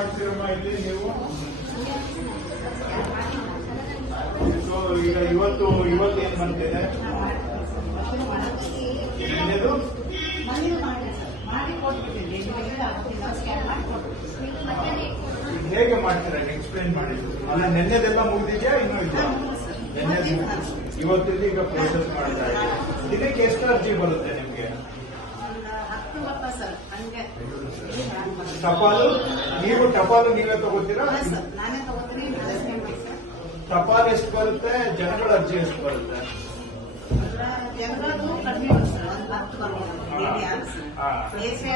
ಮಾಡ್ತೀರಮ್ಮ ಇಲ್ಲಿ ನೀವು? ಈಗ ಇವತ್ತು ಏನ್ ಬಂದಿದೆ? ಏನೇದು ಹೇಗೆ ಮಾಡ್ತೀರಾ? ಎಕ್ಸ್ಪ್ಲೈನ್ ಮಾಡಿದ್ರು ಅಲ್ಲ. ನೆನ್ನೆದೆಲ್ಲ ಮುಗಿದಿದ್ಯಾ ಇನ್ನೂ ಇಲ್ಲ? ನೆನ್ನೆ ಇವತ್ತಿಂದ ಈಗ ಪ್ರೋಸೆಸ್ ಮಾಡ್ತಾ ಇದ್ದೀವಿ. ದಿನಕ್ಕೆ ಎಷ್ಟು ಅರ್ಜಿ ಬರುತ್ತೆ ನಿಮ್ಗೆ? ಟಪಾಲು ನೀವೇ ತಗೋತೀರಾ? ಟಪಾಲ್ ಎಷ್ಟು ಬರುತ್ತೆ? ಜನಗಳ ಅರ್ಜಿ ಎಷ್ಟು ಬರುತ್ತೆ?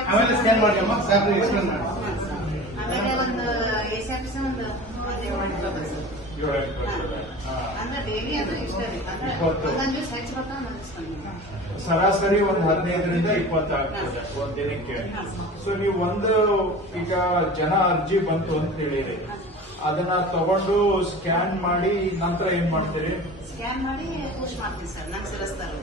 ಆಮೇಲೆ ಸ್ಕ್ಯಾನ್ ಮಾಡಿ ಅಮ್ಮ ಸಾಕು ಎಕ್ಸ್ಪ್ಲೇನ್ ಮಾಡಿ. ಸರಾಸರಿ ಒಂದು 15ರಿಂದ 20 ಆಗ್ತದೆ ಒಂದ್ ದಿನಕ್ಕೆ. ಸೊ ನೀವು ಈಗ ಜನ ಅರ್ಜಿ ಬಂತು ಅಂತ ಹೇಳಿರಿ, ಅದನ್ನ ತಗೊಂಡು ಸ್ಕ್ಯಾನ್ ಮಾಡಿ ನಂತರ ಏನ್ ಮಾಡ್ತೀರಿ? ಸ್ಕ್ಯಾನ್ ಮಾಡಿ ಪುಷ್ ಮಾಡ್ತೀವಿ ಸರ್. ನಂಗೆ ಸೇರಿಸ್ತಾರೆ.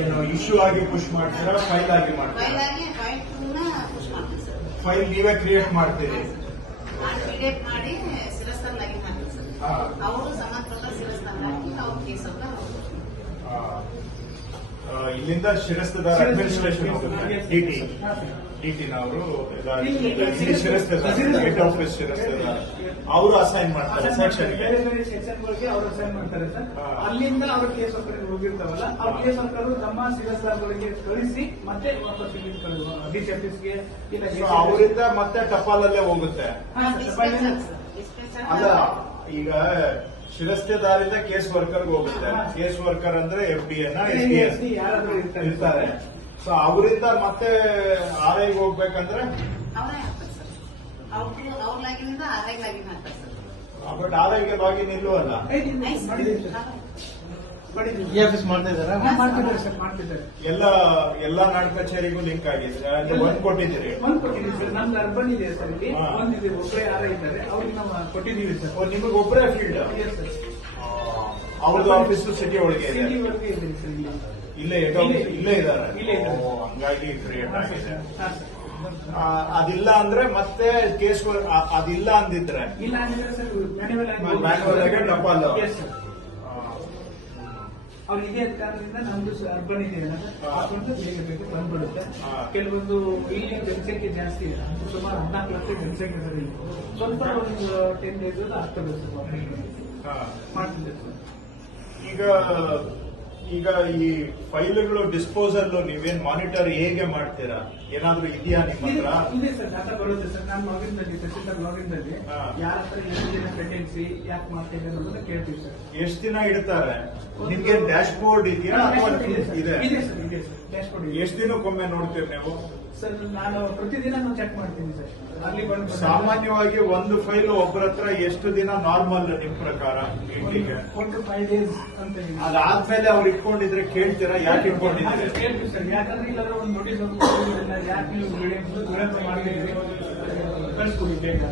ಏನು ಇಶ್ಯೂ ಆಗಿ ಪುಷ್ ಮಾಡ್ತೀರಾ? ಫೈಲ್ ಆಗಿ ಮಾಡ್ತೀರಾ? ಪುಷ್ ಮಾಡ್ತೀವಿ ಸರ್. ಫೈಲ್ ನೀವೇ ಕ್ರಿಯೇಟ್ ಮಾಡ್ತೀರಿ? ನಾನು ಕ್ರಿಯೇಟ್ ಮಾಡಿ ಸೇರಿಸ್ತಾರೆ ಲಾಗಿನ್ ಹಾಕ್ತೀವಿ ಸರ್. ಅವರು ಸಂಬಂಧಪಟ್ಟ ಸೇರಿಸ್ತಾರೆ ಹಾಕಿ ಅವ್ರ ಕೇಸ್ ಅಂತ ಇಲ್ಲಿಂದ ಶಿರಸ್ತದಾರ ಅಡ್ಮಿನಿಸ್ಟ್ರೇಷನ್ ಹೋಗುತ್ತೆ. ಡಿಟಿನವರು ಹೆಡ್ ಆಫೀಸ್ ಶಿರಸ್ತದಾರ ಅವರು ಅಸೈನ್ ಮಾಡ್ತಾರೆ ಸೆಕ್ಷನ್. ಬೇರೆ ಬೇರೆ ಸೆಕ್ಷನ್ಗಳಿಗೆ ಅವರು ಅಸೈನ್ ಮಾಡ್ತಾರೆ ಸರ್. ಅಲ್ಲಿಂದ ಅವ್ರ ಕೇಸ್ ವರ್ಕರ್ಗೆ ಹೋಗಿರ್ತಾವಲ್ಲ, ಅವ್ರ ಕೇಸ್ ವರ್ಕರ್ ತಮ್ಮ ಶಿರಸ್ತಾರಗಳಿಗೆ ಕಳಿಸಿ ಮತ್ತೆ ವಾಪಸ್ ಡಿಸಿಎಫ್ಎಸ್ಗೆ ಅವರಿಂದ ಮತ್ತೆ ಟಪಾಲಲ್ಲೇ ಹೋಗುತ್ತೆ. ಅಲ್ಲ, ಈಗ ಶಿರಸ್ತೆದಾರಿಂದ ಕೇಸ್ ವರ್ಕರ್ಗೆ ಹೋಗುತ್ತೆ. ಕೇಸ್ ವರ್ಕರ್ ಅಂದ್ರೆ FDN ಯಾರಾದ್ರೂ ಇರ್ತಾರೆ. ಸೊ ಅವರಿಂದ ಮತ್ತೆ RIಗೆ ಹೋಗ್ಬೇಕಂದ್ರೆ ಅವರೇ ಹಾಕ್ತಾರೆ ಸರ್. ಅವ್ರ ಲಾಗಿನಿಂದ RI ಲಾಗಿನ್ ಹಾಕ್ತಾರೆ ಸರ್. ಬಟ್ RIಗೆ ಲಾಗಿನ್ ಇಲ್ವಲ್ಲ? ಆಫೀಸ್ ಮಾಡ್ತಾ ಇದಾರೆ, ಮಾಡ್ತಿದ್ದಾರೆ ಸರ್, ಮಾಡ್ತಿದ್ದಾರೆ. ಎಲ್ಲ ನಾಡ್ ಕಚೇರಿಗೂ ಲಿಂಕ್ ಆಗಿದೆ. ಒಂದ್ ಕೊಟ್ಟಿದ್ದೀರಿ? ಒಂದ್ ಕೊಟ್ಟಿದ್ದೀವಿ ಸರ್. ನಮ್ದು ಅರ್ಬನ್ ಇದೆ ಸರ್, ಇಲ್ಲಿ ಒಂದಿದೆ, ಒಬ್ಬರೇ RI ಇದ್ದಾರೆ, ಅವ್ರಿಗೆ ನಾವು ಕೊಟ್ಟಿದ್ದೀವಿ ಸರ್. ನಿಮಗೆ ಒಬ್ಬರೇ ಫೀಲ್ಡ್? ಅವ್ರದ್ದು ಆಫೀಸ್ ಸಿಟಿ ಒಳಗೆ ಇದೆ? ಇಲ್ಲೇ ಇದ್ದಾರೆ. ಹಂಗಾಗಿ ಕ್ರಿಯೇಟ್ ಆಗಿದೆ. ಅದಿಲ್ಲ ಅಂದ್ರೆ ಮತ್ತೆ ಕೇಸ್ ಅದಿಲ್ಲ ಅಂದಿದ್ರೆ ಮ್ಯಾನ್ಯುವಲ್ ಆಗಿ ಟಪಾಲ್ ಅವ್ರು ಇದೇ ಕಾರಣದಿಂದ ನಮ್ದು ಅರ್ಬನ್ ಇದೆ ಬೇಗ ಬೇಗ ಬಂದ್ಬಿಡುತ್ತೆ. ಕೆಲವೊಂದು ಇಲ್ಲಿ ಜನಸಂಖ್ಯೆ ಜಾಸ್ತಿ ಇದೆ, ಸುಮಾರು 14 ಲಕ್ಷ ಜನಸಂಖ್ಯೆ ಸರ್. ಇಲ್ಲಿ ಸ್ವಲ್ಪ ಒಂದು 10 days ಆಗ್ತದೆ ಸರ್, ಮಾಡ್ತಿದ್ದೆ ಸರ್. ಈಗ ಈ ಫೈಲ್ಗಳು ಡಿಸ್ಪೋಸಲ್ ನೀವೇನ್ ಮಾನಿಟರ್ ಹೇಗೆ ಮಾಡ್ತೀರಾ? ಏನಾದ್ರೂ ಇದೆಯಾ ನಿಮ್ಮ ಹತ್ರ? ಇದೆ ಸರ್, ಡಾಟಾ ಬರುತ್ತೆ ಸರ್. ನಾನು ಲಾಗಿನ್ ನಲ್ಲಿ ತಹಸೀಲ್ದಾರ್ ಲಾಗಿನ್ ನಲ್ಲಿ ಯಾರ ಹತ್ರ ಎಷ್ಟು ದಿನ ಪೆಂಡೆನ್ಸಿ ಯಾಕೆ ಮಾಡ್ತಾ ಇದ್ದಾರೆ ಅನ್ನೋದನ್ನ ಕೇಳ್ತೀವಿ ಸರ್. ಎಷ್ಟು ದಿನ ಇಡ್ತಾರೆ? ನಿಮ್ಗೆ ಡ್ಯಾಶ್ ಬೋರ್ಡ್ ಇದೆಯಾ? ಇದೆ ಸರ್, ಇದೆ ಸರ್, ಡ್ಯಾಶ್ ಬೋರ್ಡ್. ಎಷ್ಟು ದಿನಕ್ಕೊಮ್ಮೆ ನೋಡ್ತೀರಿ ನೀವು? ಸರ್ ನಾನು ಪ್ರತಿದಿನ ಚೆಕ್ ಮಾಡ್ತೀನಿ ಸರ್. ಅಲ್ಲಿ ಬಂದು ಸಾಮಾನ್ಯವಾಗಿ ಒಂದು ಫೈಲ್ ಒಬ್ಬರ ಹತ್ರ ಎಷ್ಟು ದಿನ ನಾರ್ಮಲ್ ನಿಮ್ ಪ್ರಕಾರ? 4 to 5 days ಅಂತ ಹೇಳಿ. ಅದಾದ್ಮೇಲೆ ಅವ್ರು ಇಟ್ಕೊಂಡಿದ್ರೆ ಕೇಳ್ತೀರಾ ಯಾಕೆ ಇಟ್ಕೊಂಡಿದ್ರೆ? ಕೇಳ್ತೀವಿ ಸರ್. ಯಾಕಂದ್ರೆ ಇಲ್ಲಾಂದ್ರೆ ಒಂದು ನೋಟಿಸ್ ಯಾಕೆ ನೀವು ವಿಳಂಬ ಮಾಡ್ತಿದ್ದೀರಿ, ಕಳಿಸ್ಕೊಡಿ ಬೇಗ.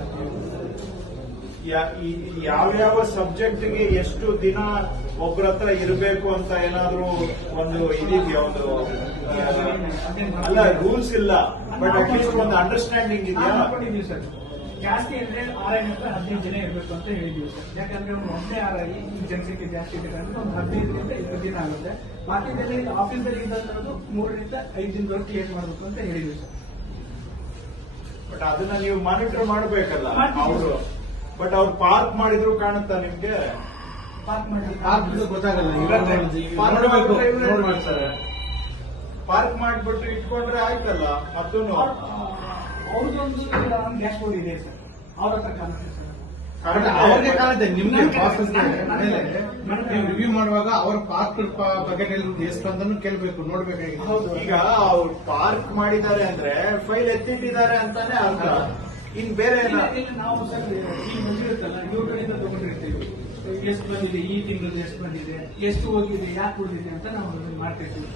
ಯಾವ್ಯಾವ ಸಬ್ಜೆಕ್ಟ್ಗೆ ಎಷ್ಟು ದಿನ ಒಬ್ಬರ ಹತ್ರ ಇರಬೇಕು ಅಂತ ಏನಾದ್ರೂ ಒಂದು ಇದೆಯಾ? ಒಂದು ಅಲ್ಲ, ರೂಲ್ಸ್ ಇಲ್ಲ, ಬಟ್ ಅಟ್ಲೀಸ್ಟ್ ಒಂದು ಅಂಡರ್ಸ್ಟ್ಯಾಂಡಿಂಗ್ ಇದೆಯಾ? ಹಾಕೊಂಡಿದ್ದೀವಿ ಸರ್. ಜಾಸ್ತಿ ಅಂದ್ರೆ RI ಹತ್ರ 15 ಜನ ಇರಬೇಕು ಅಂತ ಹೇಳಿದೀವಿ ಸರ್. ಯಾಕಂದ್ರೆ ಒಂದು ಒಮ್ಮೆ RI ಈ ಜನಸಂಖ್ಯೆ ಜಾಸ್ತಿ ಇದೆ ಅಂದ್ರೆ ಒಂದು 15ರಿಂದ 20 ದಿನ ಆಗುತ್ತೆ. ಬಾಕಿದೆಲ್ಲ ಆಫೀಸಲ್ಲಿ ಇದ್ದಂತದ್ದು 3 ರಿಂದ 5 ದಿನದವರೆಗೆ ಕ್ಲಿಯರ್ ಮಾಡಬೇಕು ಅಂತ ಹೇಳಿದೀವಿ ಸರ್. ಬಟ್ ಅದನ್ನ ನೀವು ಮಾನಿಟರ್ ಮಾಡಬೇಕಲ್ಲ ಅವರು. ಬಟ್ ಅವ್ರು ಪಾರ್ಕ್ ಮಾಡಿದ್ರು ಕಾಣುತ್ತಾ ನಿಮ್ಗೆ? ಪಾರ್ಕ್ ಮಾಡಿ ಗೊತ್ತಾಗಲ್ಲ. ಪಾರ್ಕ್ ಮಾಡ್ಬಿಟ್ಟು ಇಟ್ಕೊಂಡ್ರೆ ಆಯ್ತಲ್ಲ. ಮತ್ತು ಅವ್ರದ್ದೊಂದು ಡ್ಯಾಶ್ ಬೋರ್ಡ್ ಇದೆ ಸರ್, ಅವ್ರ ಹತ್ರ ಕಾಣುತ್ತೆ ಸರ್. ಅವ್ರಿಗೆ ಕಾಣುತ್ತೆ. ನಿಮ್ಗೆ ರಿವ್ಯೂ ಮಾಡುವಾಗ ಅವ್ರ ಪಾರ್ಕ್ ಬಗ್ಗೆ ಎಷ್ಟು ಅಂತ ಕೇಳ್ಬೇಕು, ನೋಡ್ಬೇಕಾಗಿದೆ. ಈಗ ಅವ್ರು ಪಾರ್ಕ್ ಮಾಡಿದ್ದಾರೆ ಅಂದ್ರೆ ಫೈಲ್ ಎತ್ತಿಟ್ಟಿದ್ದಾರೆ ಅಂತಾನೆ ಅರ್ಥ. ಇನ್ ಬೇರೆ ನಾವು ಸರ್ ಈ ಬಂದಿರುತ್ತಲ್ಲ, ಇವ್ರ ಕಡೆಯಿಂದ ತಗೊಂಡಿರ್ತೀವಿ. ಎಷ್ಟು ಬಂದಿದೆ, ಈ ತಿಂಗಳು ಎಷ್ಟು ಬಂದಿದೆ, ಎಷ್ಟು ಹೋಗಿದೆ, ಯಾಕೆ ಹೋಗಿದೆ ಅಂತ ನಾವು ಮಾಡ್ತಿರ್ತೀವಿ.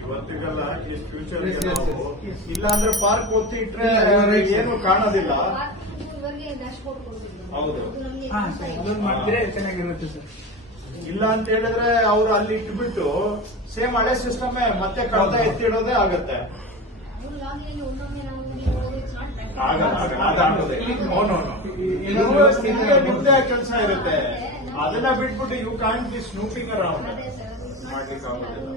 ಇವತ್ತಿಗೆಲ್ಲ ಫ್ಯೂಚರ್ ಇಲ್ಲ ಅಂದ್ರೆ ಪಾರ್ಕ್ ಒತ್ತಿ ಇಟ್ರೆ ಏನು ಕಾಣೋದಿಲ್ಲ. ಹೌದು, ಮಾಡಿದ್ರೆ ಚೆನ್ನಾಗಿರುತ್ತೆ ಸರ್. ಇಲ್ಲ ಅಂತ ಹೇಳಿದ್ರೆ ಅವ್ರು ಅಲ್ಲಿ ಇಟ್ಬಿಟ್ಟು ಸೇಮ್ ಹಳೆ ಸಿಸ್ಟಮ್ ಮತ್ತೆ ಕಡ್ದ ಎತ್ತಿಡೋದೇ ಆಗತ್ತೆ. ಆಗಲ್ಲ ಅದಾಗೋದೇ. ನಿಮ್ದೇ ಕೆಲಸ ಇರುತ್ತೆ, ಅದನ್ನ ಬಿಟ್ಬಿಟ್ಟು you can be snooping around ಮಾಡ್ಲಿಕ್ಕೆ ಆಗೋದಿಲ್ಲ.